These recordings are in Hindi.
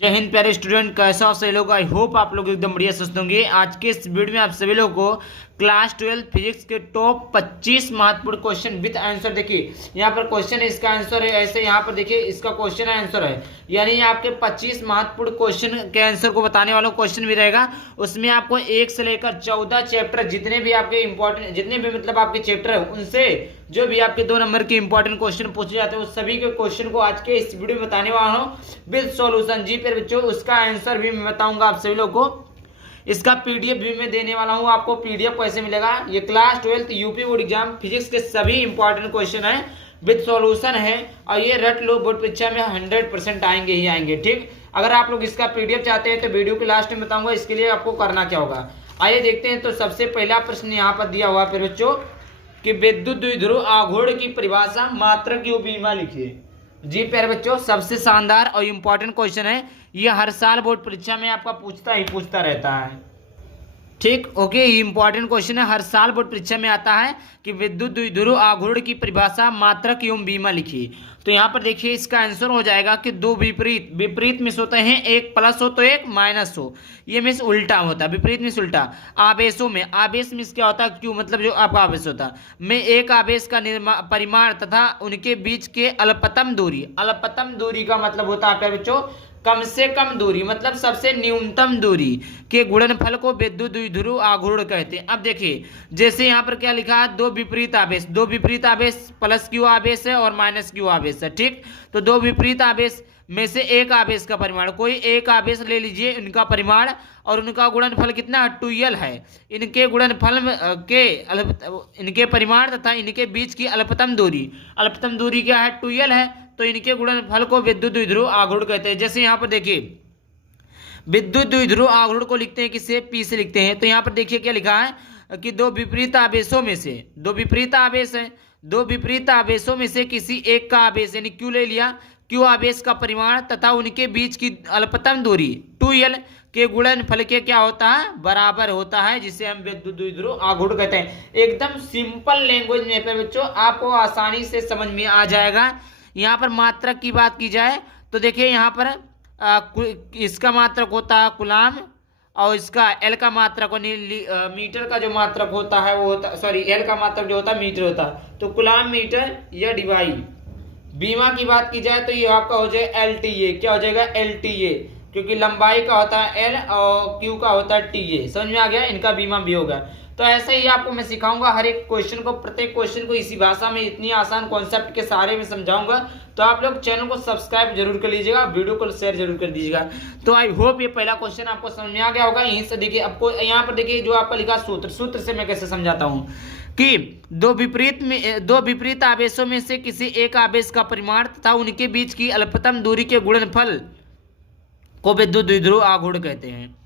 जय हिंद प्यारे स्टूडेंट, कैसा हो सभी लोग। आई होप आप लोग एकदम बढ़िया स्वस्थ होंगे। आज के इस वीडियो में आप सभी लोगों को क्लास 12 फिजिक्स के टॉप 25 महत्वपूर्ण क्वेश्चन विद आंसर, देखिए यहाँ पर क्वेश्चन है, इसका आंसर है ऐसे। यहाँ पर देखिए इसका क्वेश्चन आंसर है, यानी आपके 25 महत्वपूर्ण क्वेश्चन के आंसर को बताने वाला क्वेश्चन भी रहेगा। उसमें आपको 1 से लेकर 14 चैप्टर जितने भी आपके इंपॉर्टेंट, जितने भी मतलब आपके चैप्टर है, उनसे जो भी आपके 2 नंबर के इंपॉर्टेंट क्वेश्चन पूछे जाते हैं, उस सभी के क्वेश्चन को आज के इस वीडियो में बताने वाला हूँ विद सॉल्यूशन। जी फिर बच्चों, उसका आंसर भी मैं बताऊंगा आप सभी लोग को। इसका पीडीएफ भी मैं देने वाला हूं आपको। पीडीएफ कैसे मिलेगा? ये class 12 UP board exam physics के सभी इंपॉर्टेंट क्वेश्चन है विद सॉल्यूशन है, और ये रट लो बोर्ड परीक्षा में 100% आएंगे ही आएंगे। ठीक, अगर आप लोग इसका पीडीएफ चाहते हैं तो वीडियो के लास्ट में बताऊंगा इसके लिए आपको करना क्या होगा। आइए देखते हैं। तो सबसे पहला प्रश्न यहाँ पर दिया हुआ फिर बच्चों कि विद्युत द्विध्रुव आघूर्ण की परिभाषा मात्रक की उपमा लिखिए। जी प्यारे बच्चों, सबसे शानदार और इम्पोर्टेंट क्वेश्चन है ये। हर साल बोर्ड परीक्षा में आपका पूछता रहता है। ठीक, ओके, ये इंपॉर्टेंट क्वेश्चन है, हर साल बोर्ड परीक्षा में आता है कि विद्युत द्विध्रुव आघूर्ण की परिभाषा मात्रक एवं बीमा लिखिए। तो यहाँ पर देखिए इसका आंसर हो जाएगा कि दो विपरीत, विपरीत मिस होते हैं, एक प्लस हो तो एक माइनस हो, ये मिस उल्टा होता है। विपरीत मिस उल्टा। आवेशों में आवेश मिस क्या होता है? क्यों, मतलब जो आपका आवेश होता है में एक आवेश का परिमाण तथा उनके बीच के अल्पतम दूरी, अल्पतम दूरी का मतलब होता है बच्चों कम से कम दूरी, मतलब सबसे न्यूनतम दूरी के गुणनफल को विद्युत द्विध्रुव आघूर्ण कहते हैं। अब देखिए जैसे यहाँ पर क्या लिखा है, दो विपरीत आवेश, दो विपरीत आवेश प्लस क्यू आवेश है और माइनस क्यू आवेश है। ठीक, तो दो विपरीत आवेश में से एक आवेश का परिमाण, कोई एक आवेश ले लीजिए, इनका परिमाण और उनका गुणनफल कितना 2l है। इनके गुणनफल के इनके परिमाण तथा इनके बीच की अल्पतम दूरी, अल्पतम दूरी क्या है? 2l है। तो इनके गुणनफल को विद्युत द्विध्रुव आघूर्ण कहते हैं। जैसे यहाँ पर देखिए विद्युत द्विध्रुव आघूर्ण को लिखते हैं किससे? P से लिखते हैं। तो यहाँ पर देखिए क्या लिखा है कि दो विपरीत आवेशों में से, दो विपरीत आवेश है, दो विपरीत आवेशों में से किसी एक का आवेश यानी Q ले लिया, Q आवेश का परिमाण तथा उनके बीच की अल्पतम दूरी 2l के गुणनफल के क्या होता है? बराबर होता है, जिसे हम विद्युत द्विध्रुव आघूर्ण कहते हैं। एकदम सिंपल लैंग्वेज में पे बच्चों आपको आसानी से समझ में आ जाएगा। यहाँ पर मात्रक की बात की जाए तो देखिए यहाँ पर इसका मात्रक होता है कुलाम, और इसका एल का मात्रक मीटर का जो मात्रक होता है वो होता, सॉरी एल का मात्रक जो होता है मीटर होता है, तो कुलाम मीटर या डिवाई। बीमा की बात की जाए तो ये आपका हो जाएगा एलटीए। क्या हो जाएगा? एलटीए, क्योंकि लंबाई का होता है एल और क्यू का होता है टीए। समझ में आ गया? इनका बीमा भी होगा। तो ऐसे ही आपको मैं सिखाऊंगा हर एक क्वेश्चन को, प्रत्येक क्वेश्चन को इसी भाषा में, इतनी आसान कॉन्सेप्ट के सहारे में समझाऊंगा। तो आप लोग चैनल को सब्सक्राइब जरूर कर लीजिएगा, वीडियो को शेयर जरूर कर दीजिएगा। तो आई होप ये पहला क्वेश्चन आपको समझ में आ गया होगा। यहीं से देखिए आपको यहाँ पर देखिए जो आपका लिखा सूत्र, सूत्र से मैं कैसे समझाता हूँ कि दो विपरीत आवेशों में से किसी एक आवेश का परिमाण तथा उनके बीच की अल्पतम दूरी के गुणनफल को विद्युत द्विध्रुव आघूर्ण कहते हैं।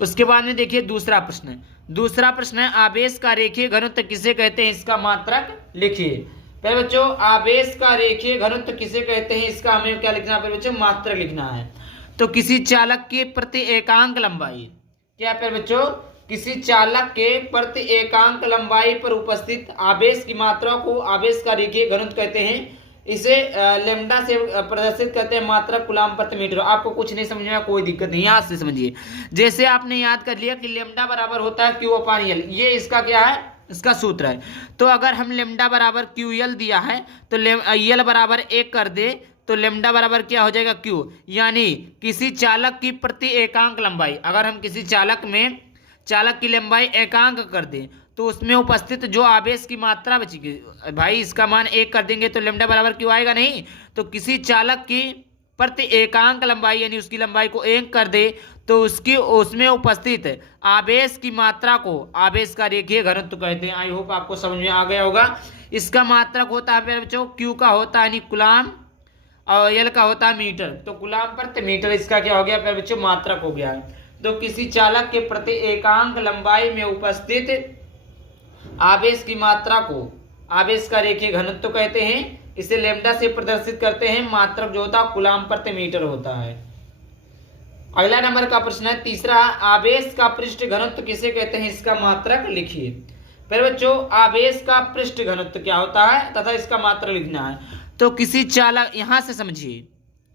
उसके बाद में देखिए दूसरा प्रश्न, दूसरा प्रश्न है आवेश का रेखीय घनत्व किसे कहते हैं? इसका मात्रक लिखिए। पहले बच्चों आवेश का रेखीय घनत्व किसे कहते हैं, इसका हमें क्या लिखना है? पहले बच्चों मात्रक लिखना है। तो किसी चालक के प्रति एकांक लंबाई, क्या पहले बच्चों? किसी चालक के प्रति एकांक लंबाई पर उपस्थित आवेश की मात्रा को आवेश का रेखीय घनत्व कहते हैं। इसे लेमडा से प्रदर्शित करते हैं मात्रक कूलम प्रति मीटर। आपको कुछ नहीं समझ में, कोई दिक्कत नहीं, यहाँ से समझिए। जैसे आपने याद कर लिया कि लेमडा बराबर होता है क्यू अपान एल, ये इसका क्या है? इसका सूत्र है। तो अगर हम लेमडा बराबर क्यू एल दिया है तो एल बराबर 1 कर दे तो लेमडा बराबर क्या हो जाएगा? क्यू, यानी किसी चालक की प्रति एकांक लंबाई, अगर हम किसी चालक की लंबाई एकांक कर दें तो उसमें उपस्थित जो आवेश की मात्रा बचेगी, भाई इसका मान 1 कर देंगे तो लेमडा बराबर क्यों आएगा? नहीं। तो किसी चालक की प्रति एकांक लंबाई यानी उसकी लंबाई को 1 कर दे तो उसमें उपस्थित आवेश की मात्रा को आवेश का रेखीय घनत्व कहते हैं। आई होप आपको समझ में आ गया होगा। इसका मात्रक होता है बच्चों क्यू का होता है यानी कुलाम, और एल का होता है मीटर। तो कुलाम प्रति मीटर इसका क्या हो गया फिर बच्चों? मात्रक हो गया है। तो किसी चालक के प्रति एकांक लंबाई में उपस्थित आवेश की मात्रा को आवेश का रेखीय घनत्व कहते हैं। इसे लेमडा से प्रदर्शित करते हैं। मात्रक जो होता है कूलम प्रति मीटर होता है। अगला नंबर का प्रश्न है तीसरा, आवेश का पृष्ठ घनत्व किसे कहते हैं? इसका मात्रक लिखिए। पहले बच्चों आवेश का पृष्ठ घनत्व क्या होता है तथा इसका मात्रक लिखना है। तो किसी चालक, यहां से समझिए,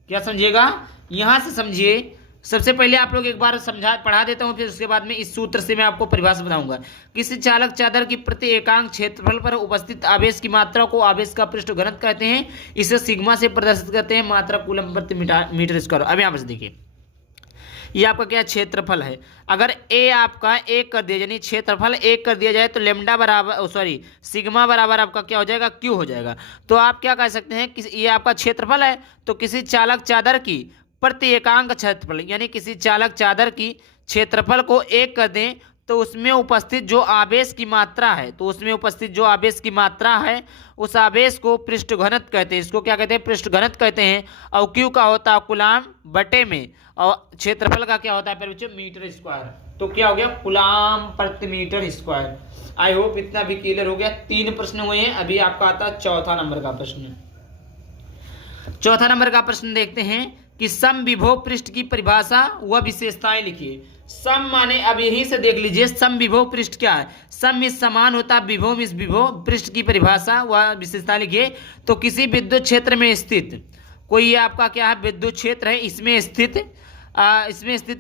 क्या समझिएगा? यहाँ से समझिए। सबसे पहले आप लोग एक बार पढ़ा देता हूँ, फिर उसके बाद में इस सूत्र से मैं आपको परिभाषा बताऊंगा। किसी चालक चादर की प्रति एकांक क्षेत्रफल पर उपस्थित आवेश की मात्रा को आवेश का पृष्ठ घनत्व कहते हैं। इसे सिग्मा से प्रदर्शित करते हैं, मात्रा कूलम प्रति मीटर स्क्वायर। अब यहाँ पर देखिए, ये आपका क्या क्षेत्रफल है। अगर ए आपका 1 कर दिया, यानी क्षेत्रफल 1 कर दिया जाए तो लेमडा बराबर सिग्मा बराबर आपका क्या हो जाएगा, क्यू हो जाएगा। तो आप क्या कह सकते हैं कि ये आपका क्षेत्रफल है, तो किसी चालक चादर की प्रति एकांक क्षेत्रफल, यानी किसी चालक चादर की क्षेत्रफल को 1 कर दें तो उसमें उपस्थित जो आवेश की मात्रा है, उस आवेश को पृष्ठ घनत्व कहते हैं। इसको क्या कहते हैं, पृष्ठ घनत्व कहते हैं। और क्यू का होता है कूलाम बटे में, और क्षेत्रफल का क्या होता है बच्चों, मीटर स्क्वायर। तो क्या हो गया, कूलाम प्रति मीटर स्क्वायर। आई होप इतना भी क्लियर हो गया। 3 प्रश्न हुए हैं। अभी आपका आता है चौथा नंबर का प्रश्न। चौथा नंबर का प्रश्न देखते हैं कि समविभव पृष्ठ की परिभाषा व विशेषताएं लिखिए। सम माने, अब यहीं से देख लीजिए समविभव पृष्ठ क्या है। सम इस समान होता है, विभव इस विभव पृष्ठ की परिभाषा व विशेषता लिखिए। तो किसी विद्युत क्षेत्र में स्थित कोई, ये आपका क्या है, विद्युत क्षेत्र है, इसमें स्थित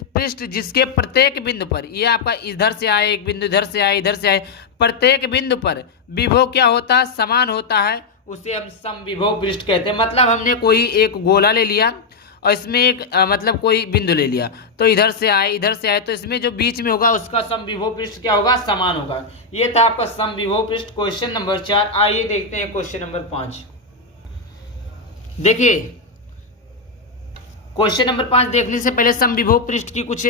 पृष्ठ जिसके प्रत्येक बिंदु पर, ये आपका इधर से आए एक बिंदु, इधर से आए, इधर से आए, प्रत्येक बिंदु पर विभव क्या होता है, समान होता है, उसे हम समविभव पृष्ठ कहते हैं। मतलब हमने कोई एक गोला ले लिया और इसमें एक मतलब कोई बिंदु ले लिया, तो इधर से आए, इधर से आए, तो इसमें जो बीच में होगा उसका समविभव पृष्ठ क्या होगा, समान होगा। ये था आपका समविभव पृष्ठ। Question number 4। आइए देखते हैं क्वेश्चन नंबर 5। देखिए, क्वेश्चन नंबर 5 देखने से पहले समविभव पृष्ठ की कुछ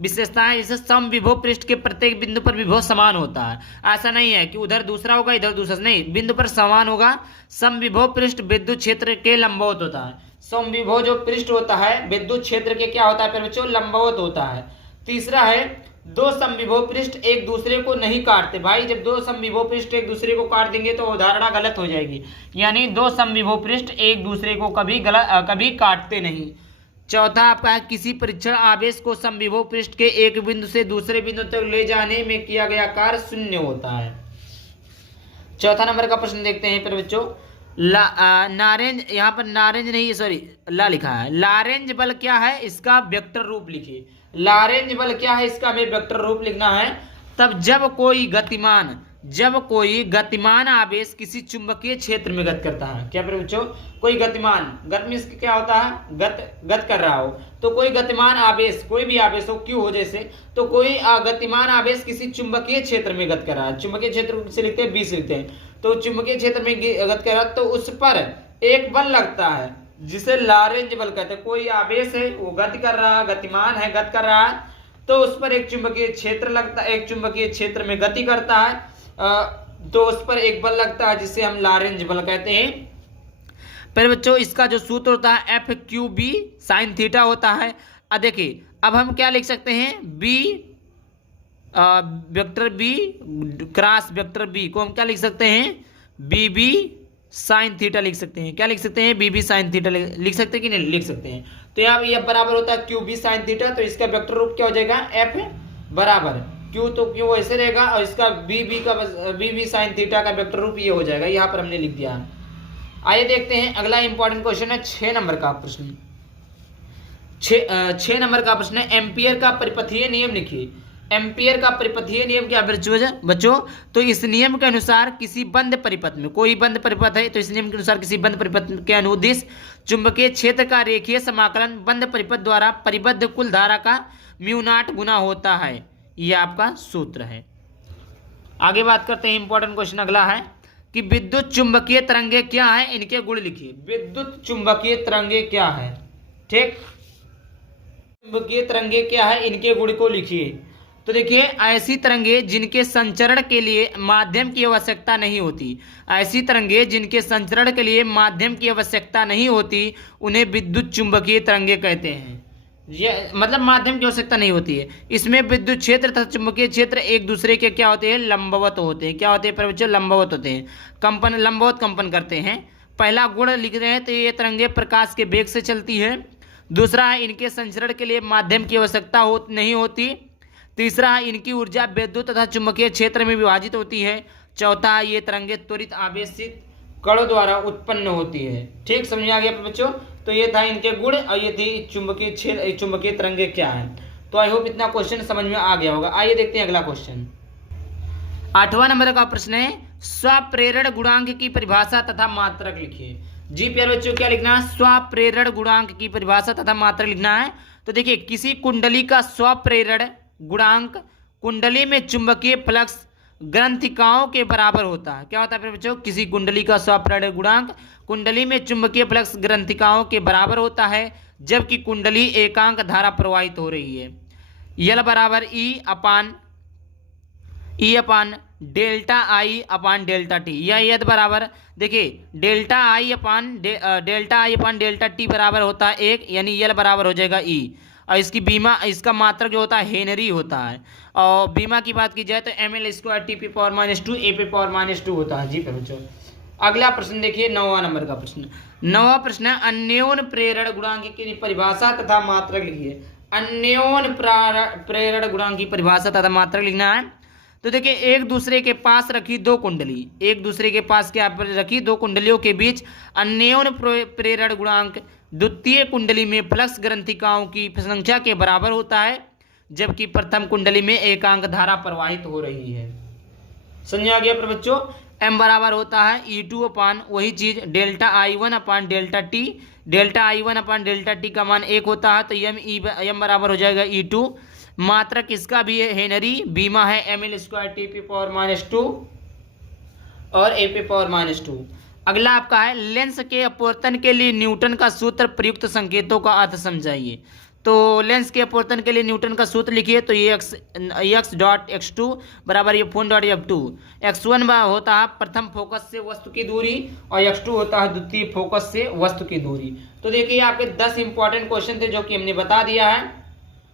विशेषताएं, जैसे समविभव पृष्ठ के प्रत्येक बिंदु पर विभव समान होता है। ऐसा नहीं है कि उधर दूसरा होगा इधर दूसरा, नहीं, बिंदु पर समान होगा। समविभव पृष्ठ विद्युत क्षेत्र के लंबवत होता है। समविभव जो पृष्ठ होता है विद्युत क्षेत्र के क्या होता है फिर बच्चों, लंबवत होता है। तीसरा है, 2 समविभव पृष्ठ एक दूसरे को नहीं काटते। भाई जब 2 समविभव पृष्ठ एक दूसरे को काट देंगे तो अवधारणा गलत हो जाएगी, यानी 2 समविभव पृष्ठ एक दूसरे को कभी काटते नहीं। चौथा आपका है, किसी परीक्षण आवेश को समविभव पृष्ठ के एक बिंदु से दूसरे बिंदु तक ले जाने में किया गया कार्य शून्य होता है। चौथा नंबर का प्रश्न देखते हैं फिर बच्चों। नारेंज, यहाँ पर नारेंज नहीं, ला लिखा है। लारेंज बल क्या है, इसका वेक्टर रूप लिखिए। लारेंज बल क्या है, इसका हमें वेक्टर रूप लिखना है। तब जब कोई गतिमान आवेश किसी चुंबकीय क्षेत्र में गति करता है, क्या फिर बच्चों, कोई गतिमान, गति में क्या होता है, गत कर रहा हो, तो कोई गतिमान आवेश, कोई भी आवेश हो, क्यू हो जैसे, तो कोई गतिमान आवेश किसी चुंबकीय क्षेत्र में गति कर रहा है। चुंबकीय क्षेत्र से लिखते हैं, 20 लिखते हैं, तो चुंबकीय क्षेत्र में गति कर रहा है, तो उस पर एक बल लगता है जिसे लारेंज बल कहते हैं। कोई आवेश है वो गति कर रहा है, गतिमान है, गति कर रहा है, तो उस पर एक चुंबकीय क्षेत्र लगता है, एक चुंबकीय क्षेत्र में गति करता है, तो उस पर एक बल लगता है जिसे हम लारेंज बल कहते हैं। पर बच्चों इसका जो सूत्र होता है F/Q/B sin थीटा होता है। अब देखिए, अब हम क्या लिख सकते हैं, B vector B cross vector B को हम क्या लिख सकते हैं, BB sin थीटा लिख सकते हैं। क्या लिख सकते हैं, BB sin थीटा लिख सकते हैं कि नहीं, लिख सकते हैं। तो यहाँ F बराबर होता है QB sin थीटा, तो इसका वेक्टर रूप क्या हो जाएगा, F बराबर Q, तो Q ऐसे रहेगा, और इसका BB sin थीटा का वेक्टर रूप ये हो जाएगा। यहाँ पर हमने लिख दिया। आइए देखते हैं अगला इंपॉर्टेंट क्वेश्चन है 6 नंबर का प्रश्न। 6 नंबर का प्रश्न है, एम्पियर का परिपथीय नियम लिखिए। एम्पियर का परिपथीय नियम क्या बच्चों, तो इस नियम के अनुसार किसी बंद परिपथ में, कोई बंद परिपथ है तो इस नियम के अनुसार किसी बंद परिपथ के अनुदिश चुंबकीय क्षेत्र का रेखीय समाकलन बंद परिपथ द्वारा परिबद्ध कुल धारा का μ0 गुना होता है। यह आपका सूत्र है। आगे बात करते हैं, इंपॉर्टेंट क्वेश्चन अगला है कि विद्युत चुंबकीय तरंगे क्या है, इनके गुण लिखिए। विद्युत चुंबकीय तरंगे क्या है, ठीक, चुंबकीय तरंगे क्या है, इनके गुण को लिखिए। तो देखिए, ऐसी तरंगे जिनके संचरण के लिए माध्यम की आवश्यकता नहीं होती, ऐसी तरंगे जिनके संचरण के लिए माध्यम की आवश्यकता नहीं होती, उन्हें विद्युत चुंबकीय तरंगे कहते हैं। ये मतलब माध्यम की आवश्यकता नहीं होती है। इसमें विद्युत क्षेत्र तथा चुंबकीय क्षेत्र एक दूसरे के क्या होते हैं, लंबवत होते हैं। क्या होते हैं बच्चों, लंबवत होते हैं, कंपन, लंबवत कंपन करते हैं। पहला गुण लिख रहे हैं, तो ये तरंगे प्रकाश के वेग से चलती है। दूसरा है, इनके संचरण के लिए माध्यम की आवश्यकता नहीं होती। तीसरा है, इनकी ऊर्जा विद्युत तथा चुंबकीय क्षेत्र में विभाजित होती है। चौथा है, ये तरंगे त्वरित कणों द्वारा उत्पन्न होती है। ठीक, समझ में आ गया बच्चों। तो ये था इनके गुण और ये थी चुंबकीय तरंगे क्या है। तो आई होप इतना क्वेश्चन समझ में आ गया होगा। आइए देखते हैं अगला क्वेश्चन। 8वां नंबर का प्रश्न है, स्वप्रेरण गुणांक की परिभाषा तथा मात्रक लिखिए। जी प्यारे बच्चों, क्या लिखना है? स्वप्रेरण गुणांक की परिभाषा तथा मात्रक लिखना है। तो देखिए, किसी कुंडली का स्वप्रेरण गुणांक कुंडली में चुंबकीय फ्लक्स ग्रंथिकाओं के बराबर होता है। क्या होता है प्यारे बच्चों? किसी कुंडली का स्वप्रेरण गुणांक कुंडली में चुंबकीय फ्लक्स ग्रंथिकाओं के बराबर होता है जबकि कुंडली एकांक धारा प्रवाहित हो रही है। यल बराबर E upon delta I upon delta T. या यद बराबर, देखिए delta I upon delta T बराबर होता है 1, यानी यल बराबर हो जाएगा ई। और इसकी बीमा, इसका मात्रक जो होता है हेनरी होता है। और बीमा की बात की जाए तो ml² टी पे पावर -2 ए पे पावर -2 होता है। जी बच्चों, अगला प्रश्न देखिए, 9वां नंबर का प्रश्न। 9वां प्रश्न है, अन्योन प्रेरण गुणांक की परिभाषा तथा मात्रक लिखिए। अन्योन प्रेरण गुणांक की परिभाषा तथा मात्रक लिखना है। तो देखिए, एक दूसरे के पास रखी दो कुंडली, एक दूसरे के पास क्या रखी दो कुंडलियों के बीच अन्योन प्रेरण गुणांक द्वितीय कुंडली में फ्लक्स ग्रंथिकाओं की संख्या के बराबर होता है जबकि प्रथम कुंडली में एकांक धारा प्रवाहित हो रही है। समझ आ गया पर बच्चों? m बराबर होता है E2 अपान वही चीज डेल्टा I1 अपान डेल्टा टी। डेल्टा I1 अपान डेल्टा टी का मान 1 होता है, तो m बराबर हो जाएगा E2। मात्रक इसका भी है हेनरी, बीमा है ml² टी पे पावर -2 और ए पे पावर -2। अगला आपका है, लेंस के अपवर्तन के लिए न्यूटन का सूत्र प्रयुक्त संकेतों का अर्थ समझाइए। तो लेंस के अपवर्तन के लिए न्यूटन का सूत्र लिखिए। तो ये x डॉट x2 बराबर ये फोन डॉट f2। x1 होता है प्रथम फोकस से वस्तु की दूरी और x2 होता है द्वितीय फोकस से वस्तु की दूरी। तो देखिए, आपके 10 इंपॉर्टेंट क्वेश्चन थे जो कि हमने बता दिया है।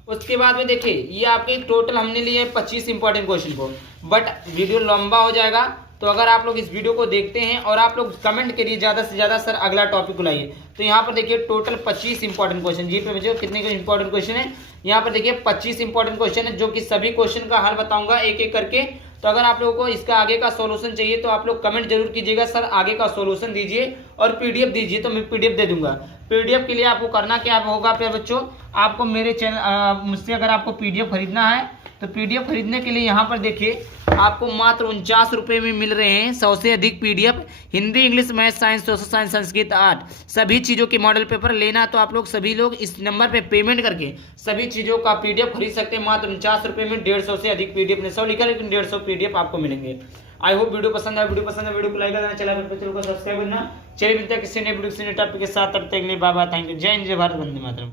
उसके बाद में देखिए, ये आपके टोटल हमने लिए 25 इंपॉर्टेंट क्वेश्चन को, बट वीडियो लंबा हो जाएगा। तो अगर आप लोग इस वीडियो को देखते हैं और आप लोग कमेंट करिए ज़्यादा से ज़्यादा सर अगला टॉपिक को लाइए, तो यहाँ पर देखिए टोटल 25 इंपॉर्टेंट क्वेश्चन। जी पे बच्चों, कितने के इंपॉर्टेंट क्वेश्चन है? यहाँ पर देखिए 25 इंपॉर्टेंट क्वेश्चन है जो कि सभी क्वेश्चन का हल बताऊंगा एक एक करके। तो अगर आप लोगों को इसका आगे का सॉल्यूशन चाहिए तो आप लोग कमेंट जरूर कीजिएगा, सर आगे का सॉल्यूशन दीजिए और पीडीएफ दीजिए, तो मैं पीडीएफ दे दूंगा। पीडीएफ के लिए आपको करना क्या होगा प्यारे बच्चों? आपको मेरे चैनल मुझसे अगर आपको पीडीएफ खरीदना है तो पीडीएफ खरीदने के लिए यहाँ पर देखिए आपको मात्र 49 रुपये में मिल रहे हैं 100 से अधिक PDF. Hindi, English, math, science, social science, Sanskrit, art, सभी चीज़ों के मॉडल पेपर लेना तो आप लोग सभी लोग इस नंबर पे पेमेंट करके सभी चीज़ों का पीडीएफ खरीद सकते हैं मात्र 49 रुपये में। 150 से अधिक पीडीएफ ने 100 लिखा लेकिन 150 पीडीएफ आपको मिलेंगे। आई होप वीडियो पसंद है। वीडियो को लाइक करना, चैनल को सब्सक्राइब करना। चलिए मिलते हैं किसी नए वीडियो किसी नए टॉपिक के साथ। तब तक के लिए बाय बाय, थैंक यू, जय हिंद, जय भारत, वंदे मातरम।